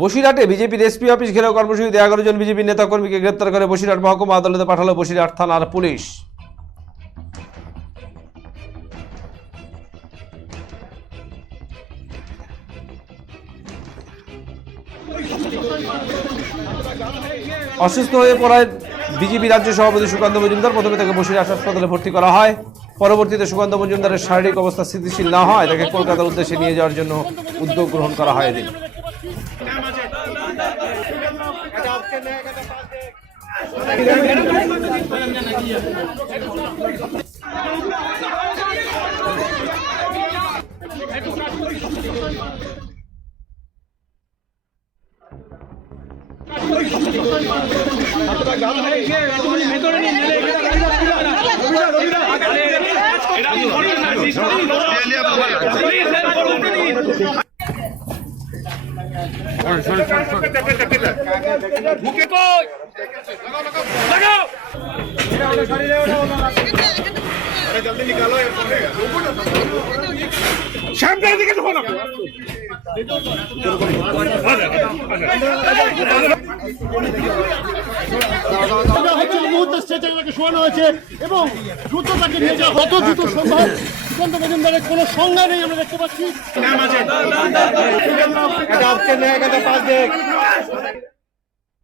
বসিরহাটে বিজেপির SP office ঘেরাও কর্মসূচিতে 11 জন বিজেপি নেতাকর্মীকে গ্রেপ্তার করে বসিরহাট মহকুমা আদালতে পাঠালো বসিরহাট থানার পুলিশ। অসুস্থ হয়ে পড়ায় বিজেপি রাজ্য সভাপতি সুকান্ত মজুমদার প্রথমে তাকে বসিরহাট হাসপাতালে ভর্তি করা হয়। পরবর্তীতে সুকান্ত মজুমদারের শারীরিক অবস্থা স্থিতিশীল না হয় তাকে কলকাতার উদ্দেশ্যে নিয়ে যাওয়ার জন্য উদ্যোগ গ্রহণ করা হয় এদিন। जल्दी निकालो মুহূর্তে স্ট্রেচারে তাকে শোয়ানো হয়েছে এবং দ্রুত তাকে নিয়ে যাওয়া যত দ্রুত সম্ভব। সুকান্ত মজুমদারের কোনো সংজ্ঞা নেই আমরা দেখতে পাচ্ছি।